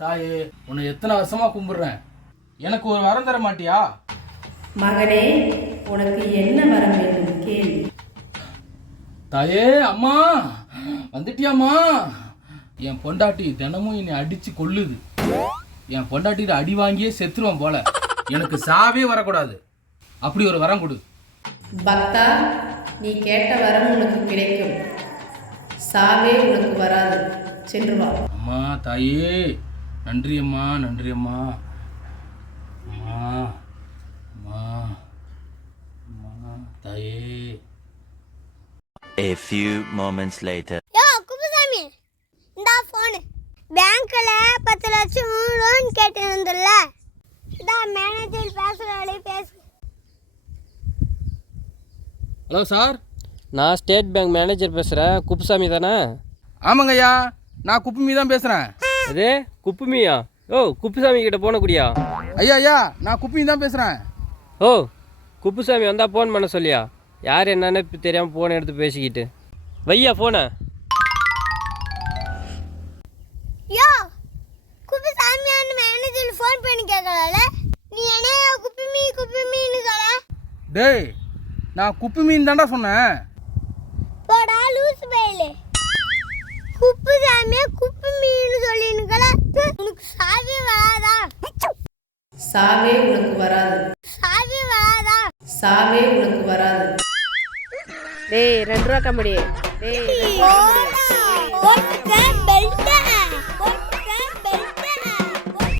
தாயே, உன்னை எத்தனை வருஷமா கும்பிடுறேன், எனக்கு ஒரு வரம் தர மாட்டியா? மகனே, உனக்கு என்ன வரம் வேண்டும் கேள். தாயே, அம்மா வந்துட்டியாம்மா? என் பொண்டாட்டி தினமும் என்னை அடிச்சு கொல்லுது. என் பொண்டாட்டிட்டு அடி வாங்கியே செத்துருவேன் போல. எனக்கு சாவே வரக்கூடாது. அப்படி ஒரு வரம் கொடு. பக்தா, நீ கேட்ட வரம் உனக்கு கிடைக்கும். சாவே உனக்கு வராது. சென்று வா. அம்மா, தாயே, நன்றி அம்மா, நன்றி அம்மா. அம்மா, அம்மா, அம்மா, தாயே. A few moments later. யோ குப்புசாமி, இந்த ஃபோன் பேங்க்ல 10 லட்சம் லோன் கேட்டிருந்தல்ல, இந்த மேனேஜர் பேசுறாளே பேசு. Hello sir. நான் ஸ்டேட் பேங்க் மேனேஜர் பேசுகிறேன். குப்புசாமி தானே? ஆமாங்க ஐயா, நான் குப்புமி தான் பேசுகிறேன். அதே குப்புமியா? ஓ, குப்புசாமி கிட்ட போன குடியா? ஐயா ஐயா, நான் குப்புமி தான் பேசுகிறேன். ஓ, குப்புசாமி வந்தால் ஃபோன் பண்ண சொல்லியா? யார் என்னன்னு தெரியாமல் ஃபோனை எடுத்து பேசிக்கிட்டு வையா ஃபோனை. யோ குப்புசாமியான மேனேஜர் ஃபோன் பண்ணி கேட்கறால, நீ என்ன குப்புமின்னு சொல்ல? டேய், நான் குப்புமின்னு தான்டா சொன்னேன். போடா லூஸ் பையலே, குப்புசாமியா குப்புமின்னு சொல்லினுக்கல. உனக்கு சாவே வராதா? சாவே உனக்கு வராது. சாவே வராதா? சாவே உனக்கு வராது. டேய் 2 ரூபா கம்பெனி. டேய் பெல்ட்